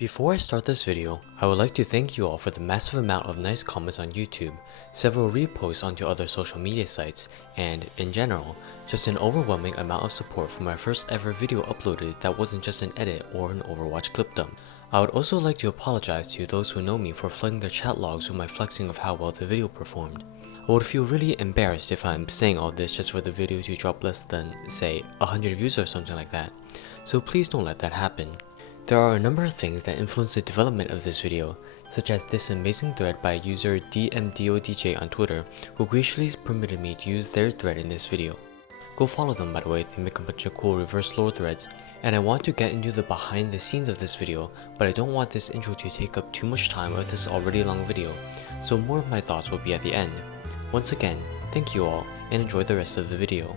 Before I start this video, I would like to thank you all for the massive amount of nice comments on YouTube, several reposts onto other social media sites, and, in general, just an overwhelming amount of support for my first ever video uploaded that wasn't just an edit or an Overwatch clipdom. I would also like to apologize to those who know me for flooding their chat logs with my flexing of how well the video performed. I would feel really embarrassed if I'm saying all this just for the video to drop less than, say, 100 views or something like that, so please don't let that happen. There are a number of things that influence the development of this video, such as this amazing thread by user DMDODJ on Twitter, who graciously permitted me to use their thread in this video. Go follow them, by the way, they make a bunch of cool reverse lore threads. And I want to get into the behind the scenes of this video, but I don't want this intro to take up too much time of this already long video, so more of my thoughts will be at the end. Once again, thank you all, and enjoy the rest of the video.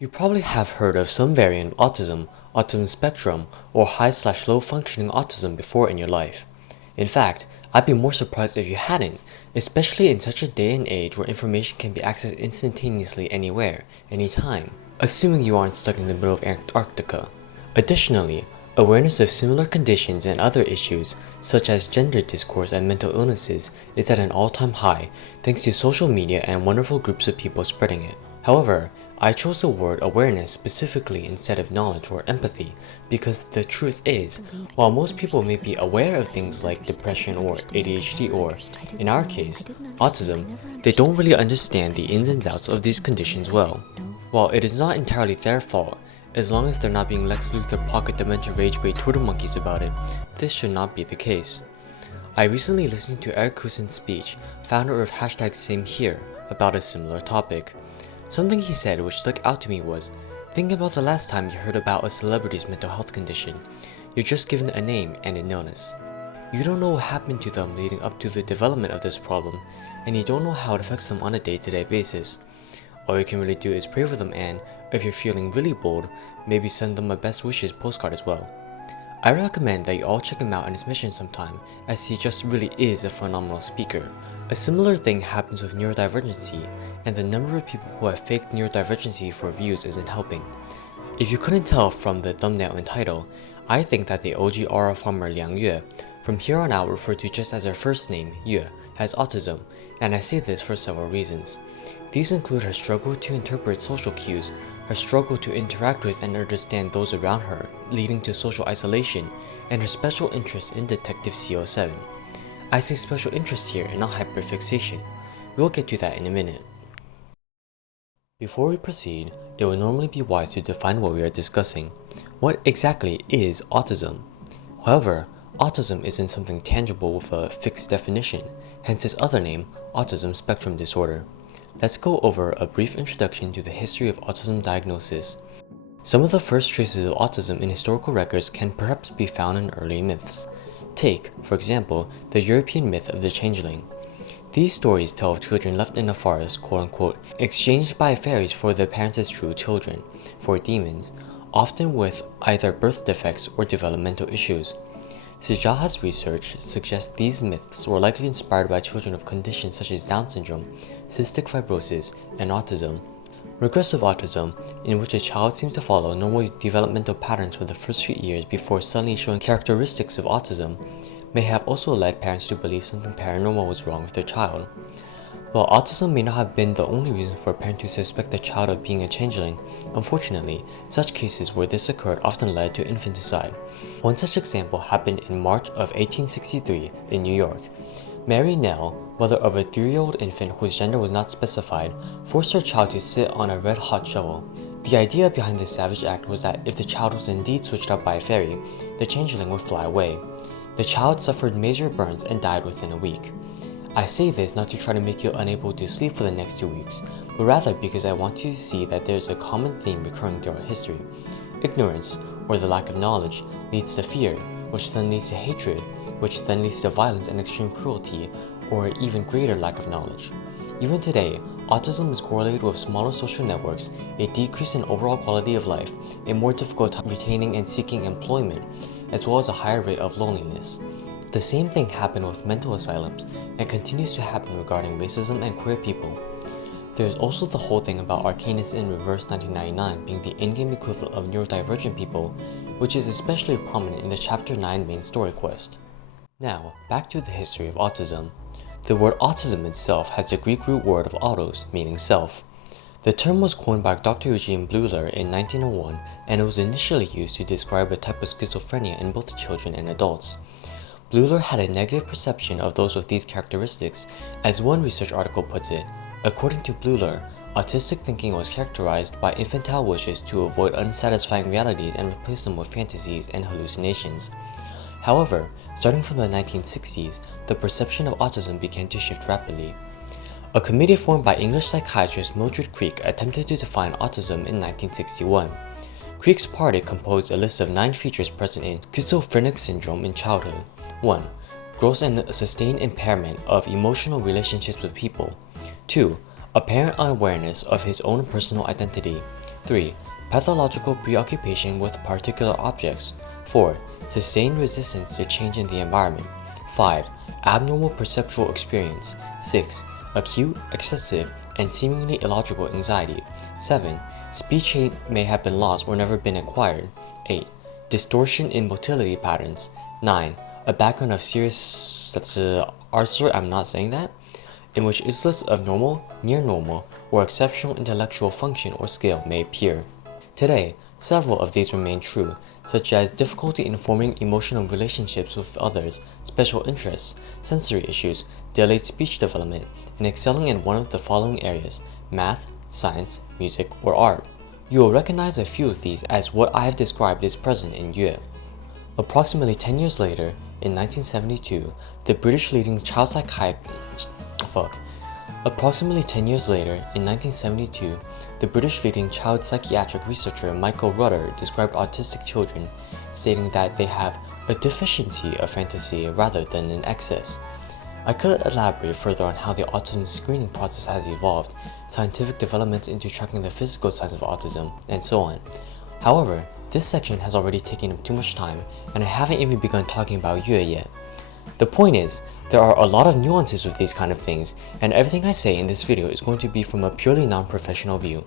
You probably have heard of some variant of autism, autism spectrum, or high/low functioning autism before in your life. In fact, I'd be more surprised if you hadn't, especially in such a day and age where information can be accessed instantaneously anywhere, anytime, assuming you aren't stuck in the middle of Antarctica. Additionally, awareness of similar conditions and other issues, such as gender discourse and mental illnesses, is at an all-time high thanks to social media and wonderful groups of people spreading it. However, I chose the word awareness specifically instead of knowledge or empathy because the truth is, while most people may be aware of things like depression or ADHD or, in our case, autism, they don't really understand the ins and outs of these conditions well. While it is not entirely their fault, as long as they're not being Lex Luthor pocket dementia rage bait Twitter monkeys about it, this should not be the case. I recently listened to Eric Cousin's speech, founder of #SameHere, about a similar topic. Something he said which stuck out to me was, think about the last time you heard about a celebrity's mental health condition. You're just given a name and an illness. You don't know what happened to them leading up to the development of this problem, and you don't know how it affects them on a day-to-day basis. All you can really do is pray for them and, if you're feeling really bold, maybe send them a best wishes postcard as well. I recommend that you all check him out on his mission sometime, as he just really is a phenomenal speaker. A similar thing happens with neurodivergency, and the number of people who have faked neurodivergency for views isn't helping. If you couldn't tell from the thumbnail and title, I think that the OG aura farmer Liang Yue, from here on out referred to just as her first name, Yue, has autism, and I say this for several reasons. These include her struggle to interpret social cues, her struggle to interact with and understand those around her, leading to social isolation, and her special interest in Detective CO7. I say special interest here and not hyperfixation. We'll get to that in a minute. Before we proceed, it would normally be wise to define what we are discussing. What exactly is autism? However, autism isn't something tangible with a fixed definition, hence its other name, autism spectrum disorder. Let's go over a brief introduction to the history of autism diagnosis. Some of the first traces of autism in historical records can perhaps be found in early myths. Take, for example, the European myth of the Changeling. These stories tell of children left in a forest, quote-unquote, exchanged by fairies for their parents' true children, for demons, often with either birth defects or developmental issues. Sijaha's research suggests these myths were likely inspired by children of conditions such as Down syndrome, cystic fibrosis, and autism. Regressive autism, in which a child seems to follow normal developmental patterns for the first few years before suddenly showing characteristics of autism, may have also led parents to believe something paranormal was wrong with their child. While autism may not have been the only reason for a parent to suspect their child of being a changeling, unfortunately, such cases where this occurred often led to infanticide. One such example happened in March of 1863 in New York. Mary Nell, mother of a 3-year-old infant whose gender was not specified, forced her child to sit on a red-hot shovel. The idea behind this savage act was that if the child was indeed switched up by a fairy, the changeling would fly away. The child suffered major burns and died within a week. I say this not to try to make you unable to sleep for the next 2 weeks, but rather because I want you to see that there is a common theme recurring throughout history. Ignorance, or the lack of knowledge, leads to fear, which then leads to hatred, which then leads to violence and extreme cruelty, or an even greater lack of knowledge. Even today, autism is correlated with smaller social networks, a decrease in overall quality of life, a more difficult time retaining and seeking employment, as well as a higher rate of loneliness. The same thing happened with mental asylums, and continues to happen regarding racism and queer people. There is also the whole thing about Arcanus in Reverse 1999 being the in-game equivalent of neurodivergent people, which is especially prominent in the Chapter 9 main story quest. Now, back to the history of autism. The word autism itself has the Greek root word of autos, meaning self. The term was coined by Dr. Eugene Bleuler in 1901, and it was initially used to describe a type of schizophrenia in both children and adults. Bleuler had a negative perception of those with these characteristics, as one research article puts it. According to Bleuler, autistic thinking was characterized by infantile wishes to avoid unsatisfying realities and replace them with fantasies and hallucinations. However, starting from the 1960s, the perception of autism began to shift rapidly. A committee formed by English psychiatrist Mildred Creek attempted to define autism in 1961. Creek's party composed a list of 9 features present in schizophrenic syndrome in childhood. 1. Gross and sustained impairment of emotional relationships with people. 2. Apparent unawareness of his own personal identity. 3. Pathological preoccupation with particular objects. 4. Sustained resistance to change in the environment. 5. Abnormal perceptual experience. 6. Acute, excessive, and seemingly illogical anxiety. 7. Speech may have been lost or never been acquired. 8. Distortion in motility patterns. 9. A background of serious I'm not saying that, in which issues of normal, near normal, or exceptional intellectual function or skill may appear. Today, several of these remain true, such as difficulty in forming emotional relationships with others, special interests, sensory issues, delayed speech development, and excelling in one of the following areas: math, science, music, or art. You will recognize a few of these as what I have described is present in Yue. Approximately 10 years later, in 1972, the British leading child psychiatric researcher Michael Rutter described autistic children, stating that they have a deficiency of fantasy rather than an excess. I could elaborate further on how the autism screening process has evolved, scientific developments into tracking the physical signs of autism, and so on. However, this section has already taken up too much time, and I haven't even begun talking about Yue yet. The point is, there are a lot of nuances with these kind of things, and everything I say in this video is going to be from a purely non-professional view.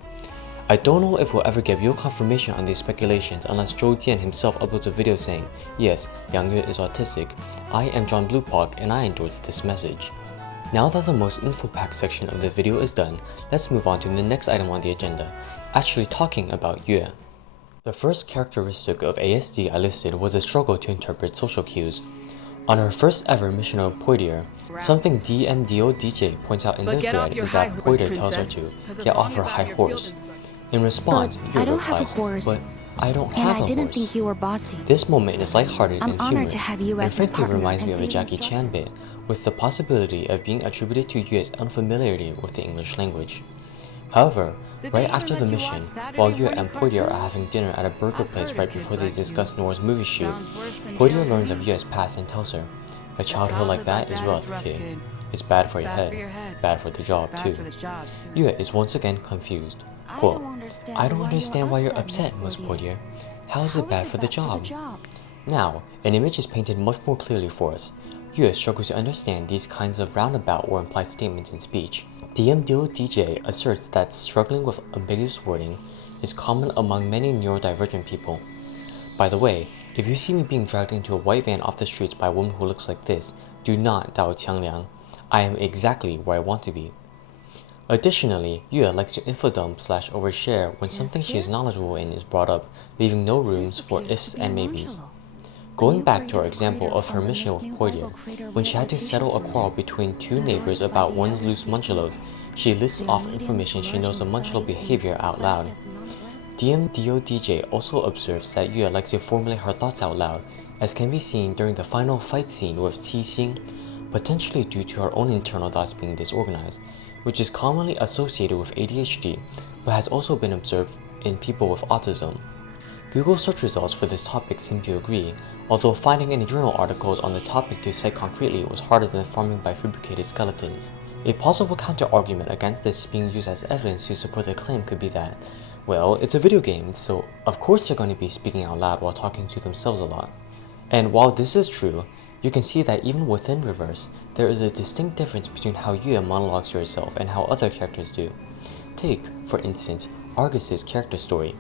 I don't know if we'll ever give you a confirmation on these speculations unless Zhou Jian himself uploads a video saying, yes, Liang Yue is autistic, I am John Bluepock and I endorse this message. Now that the most info-packed section of the video is done, let's move on to the next item on the agenda, actually talking about Yue. The first characteristic of ASD I listed was a struggle to interpret social cues. On her first ever mission of Poitier, something DMDO-DJ points out in their thread is that Poitier tells her to get off her high horse. In response, Yue replies, "But I don't have a horse." didn't think you were bossy. This moment is lighthearted and humorous, and frankly partner reminds me of a and Jackie thanks Chan bit, with the possibility of being attributed to Yue's unfamiliarity with the English language. However, right after the mission, while Yue and Poitier are having dinner at a burger place right before they discuss Nora's movie shoot, Poitier learns of Yue's past and tells her, "A childhood like that is rough, kid. It's bad for your head, bad for the job too." Yue is once again confused. Quote, "I don't understand why you're upset, Miss Poitier. How is it bad for the job?" Now, an image is painted much more clearly for us. Yue struggles to understand these kinds of roundabout or implied statements in speech. DMDO-DJ asserts that struggling with ambiguous wording is common among many neurodivergent people. By the way, if you see me being dragged into a white van off the streets by a woman who looks like this, do not doubt Qiangliang. I am exactly where I want to be. Additionally, Yue likes to infodump/overshare when something she is knowledgeable in is brought up, leaving no rooms for ifs and maybes. Going back to our example of her mission with Poitier, when she had to settle a quarrel between two neighbors about one's loose munchalos, she lists off information she knows of munchalo behavior out loud. DMDO-DJ also observes that Yue likes to formulate her thoughts out loud, as can be seen during the final fight scene with Qixing, potentially due to her own internal thoughts being disorganized, which is commonly associated with ADHD, but has also been observed in people with autism. Google search results for this topic seem to agree, although finding any journal articles on the topic to cite concretely was harder than farming by fabricated skeletons. A possible counter-argument against this being used as evidence to support the claim could be that, well, it's a video game, so of course they're going to be speaking out loud while talking to themselves a lot. And while this is true, you can see that even within Reverse, there is a distinct difference between how Yue monologues to herself and how other characters do. Take, for instance, Argus's character story.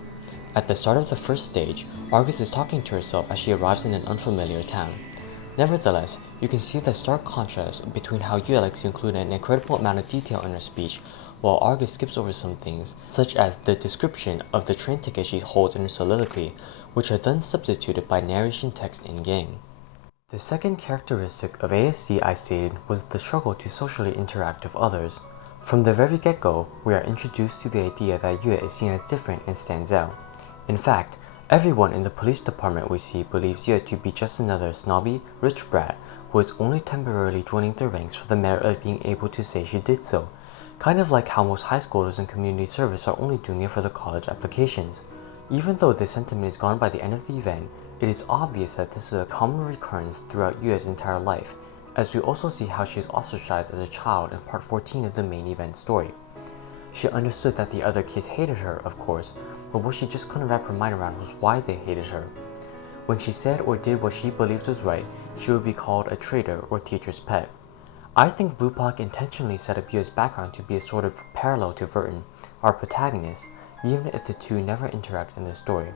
At the start of the first stage, Argus is talking to herself as she arrives in an unfamiliar town. Nevertheless, you can see the stark contrast between how Yue likes to include an incredible amount of detail in her speech, while Argus skips over some things, such as the description of the train ticket she holds in her soliloquy, which are then substituted by narration text in-game. The second characteristic of ASD I stated was the struggle to socially interact with others. From the very get-go, we are introduced to the idea that Yue is seen as different and stands out. In fact, everyone in the police department we see believes Yue to be just another snobby, rich brat who is only temporarily joining the ranks for the merit of being able to say she did so, kind of like how most high schoolers in community service are only doing it for the college applications. Even though this sentiment is gone by the end of the event, it is obvious that this is a common recurrence throughout Yue's entire life, as we also see how she is ostracized as a child in part 14 of the main event story. She understood that the other kids hated her, of course, but what she just couldn't wrap her mind around was why they hated her. When she said or did what she believed was right, she would be called a traitor or teacher's pet. I think Bluepak intentionally set up Yue's background to be a sort of parallel to Verton, our protagonist, even if the two never interact in the story.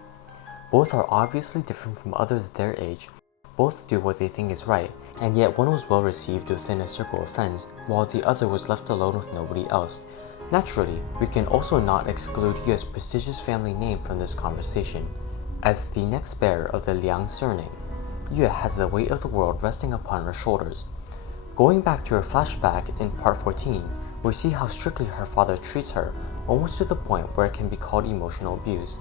Both are obviously different from others their age, both do what they think is right, and yet one was well received within a circle of friends, while the other was left alone with nobody else. Naturally, we can also not exclude Yue's prestigious family name from this conversation. As the next bearer of the Liang surname, Yue has the weight of the world resting upon her shoulders. Going back to her flashback in part 14, we see how strictly her father treats her, almost to the point where it can be called emotional abuse.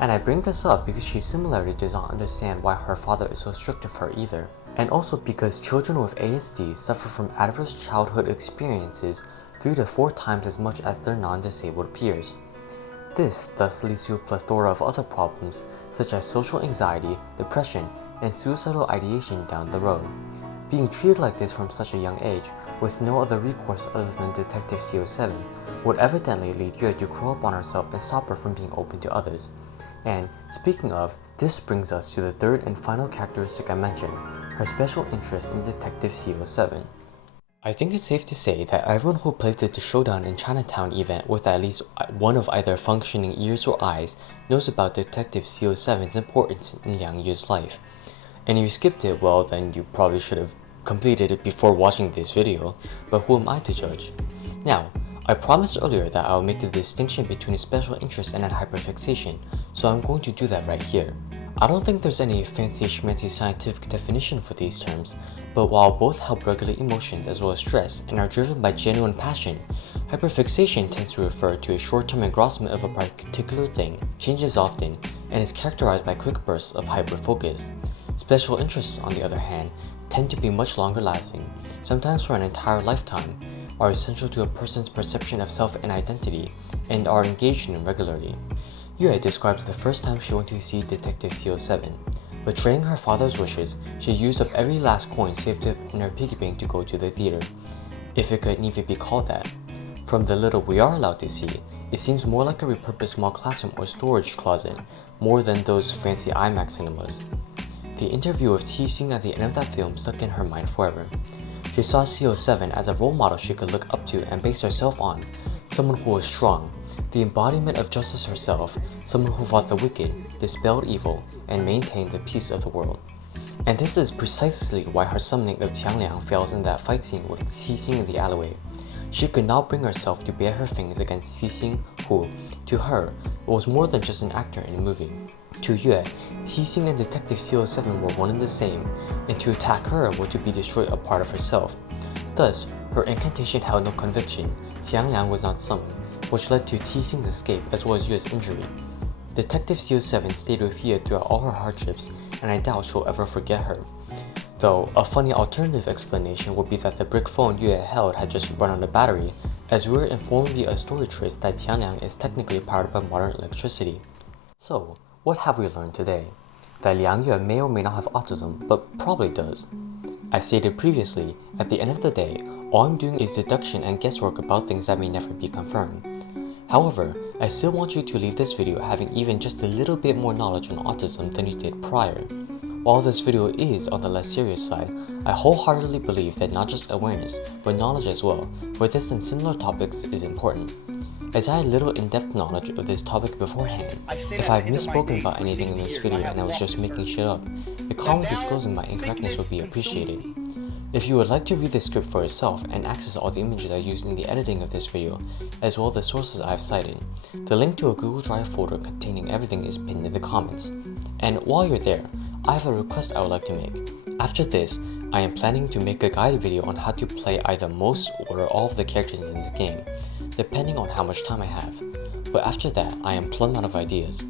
And I bring this up because she similarly does not understand why her father is so strict of her either, and also because children with ASD suffer from adverse childhood experiences 3 to 4 times as much as their non-disabled peers. This thus leads to a plethora of other problems, such as social anxiety, depression, and suicidal ideation down the road. Being treated like this from such a young age, with no other recourse other than Detective CO7, would evidently lead Yue to curl up on herself and stop her from being open to others. And, speaking of, this brings us to the third and final characteristic I mentioned, her special interest in Detective CO7. I think it's safe to say that everyone who played the Showdown in Chinatown event with at least one of either functioning ears or eyes knows about Detective CO7's importance in Liang Yue's life. And if you skipped it, well then you probably should have completed it before watching this video, but who am I to judge? Now, I promised earlier that I would make the distinction between a special interest and a hyperfixation, so I'm going to do that right here. I don't think there's any fancy schmancy scientific definition for these terms, but while both help regulate emotions as well as stress and are driven by genuine passion, hyperfixation tends to refer to a short-term engrossment of a particular thing, changes often, and is characterized by quick bursts of hyperfocus. Special interests, on the other hand, tend to be much longer lasting, sometimes for an entire lifetime, are essential to a person's perception of self and identity, and are engaged in regularly. Yue describes the first time she went to see Detective CO7. Betraying her father's wishes, she used up every last coin saved up in her piggy bank to go to the theater, if it could even be called that. From the little we are allowed to see, it seems more like a repurposed small classroom or storage closet, more than those fancy IMAX cinemas. The interview of T-Sing at the end of that film stuck in her mind forever. She saw CO7 as a role model she could look up to and base herself on, someone who was strong, the embodiment of justice herself, someone who fought the wicked, dispelled evil, and maintained the peace of the world. And this is precisely why her summoning of Qiangliang fails in that fight scene with T-Sing in the alleyway. She could not bring herself to bare her fangs against T-Sing, who, to her, was more than just an actor in a movie. To Yue, T-Sing and Detective CO7 were one and the same, and to attack her were to be destroyed a part of herself. Thus, her incantation held no conviction, Qiangliang was not summoned, which led to T-Sing's escape as well as Yue's injury. Detective CO7 stayed with Yue throughout all her hardships, and I doubt she'll ever forget her. Though, a funny alternative explanation would be that the brick phone Yue held had just run out of battery, as we were informed via a story trace that Qiangliang is technically powered by modern electricity. So, what have we learned today? That Liang Yue may or may not have autism, but probably does. As stated previously, at the end of the day, all I'm doing is deduction and guesswork about things that may never be confirmed. However, I still want you to leave this video having even just a little bit more knowledge on autism than you did prior. While this video is on the less serious side, I wholeheartedly believe that not just awareness, but knowledge as well, for this and similar topics is important. as I had little in-depth knowledge of this topic beforehand. If I've misspoken about anything in this video and I was just making shit up, a comment disclosing my incorrectness would be appreciated. If you would like to read the script for yourself and access all the images I used in the editing of this video, as well as the sources I've cited, the link to a Google Drive folder containing everything is pinned in the comments. And while you're there, I have a request I would like to make. After this, I am planning to make a guide video on how to play either most or all of the characters in this game, depending on how much time I have. But after that, I am plumb out of ideas.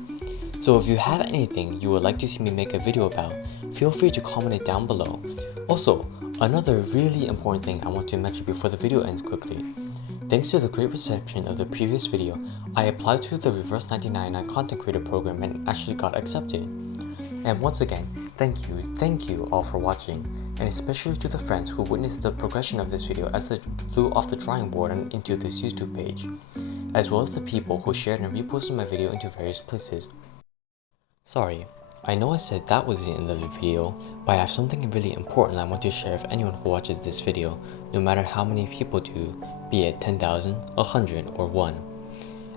So if you have anything you would like to see me make a video about, feel free to comment it down below. Also, another really important thing I want to mention before the video ends quickly. Thanks to the great reception of the previous video, I applied to the Reverse 1999 Content Creator Program and actually got accepted. And once again, thank you all for watching, and especially to the friends who witnessed the progression of this video as it flew off the drawing board and into this YouTube page, as well as the people who shared and reposted my video into various places. Sorry, I know I said that was the end of the video, but I have something really important I want to share with anyone who watches this video, no matter how many people do, be it 10,000, 100, or 1.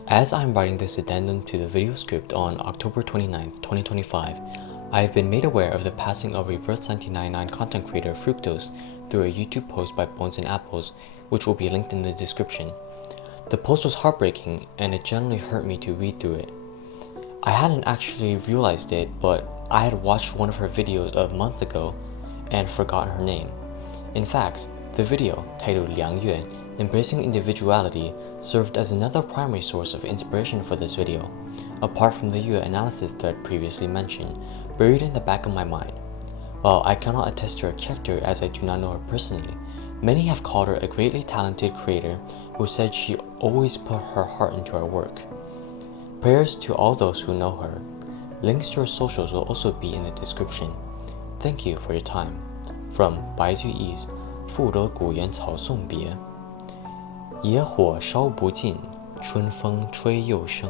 As I am writing this addendum to the video script on October 29th, 2025, I have been made aware of the passing of Reverse 1999 content creator Fructose through a YouTube post by Bones and Apples, which will be linked in the description. The post was heartbreaking, and it genuinely hurt me to read through it. I hadn't actually realized it, but I had watched one of her videos a month ago and forgotten her name. In fact, the video, titled Liang Yue, Embracing Individuality, served as another primary source of inspiration for this video, apart from the Yue analysis thread previously mentioned, buried in the back of my mind. While I cannot attest to her character as I do not know her personally, many have called her a greatly talented creator who said she always put her heart into her work. Prayers to all those who know her. Links to her socials will also be in the description. Thank you for your time. From 白居易 赋得古原草送别，野火烧不尽，春风吹又生。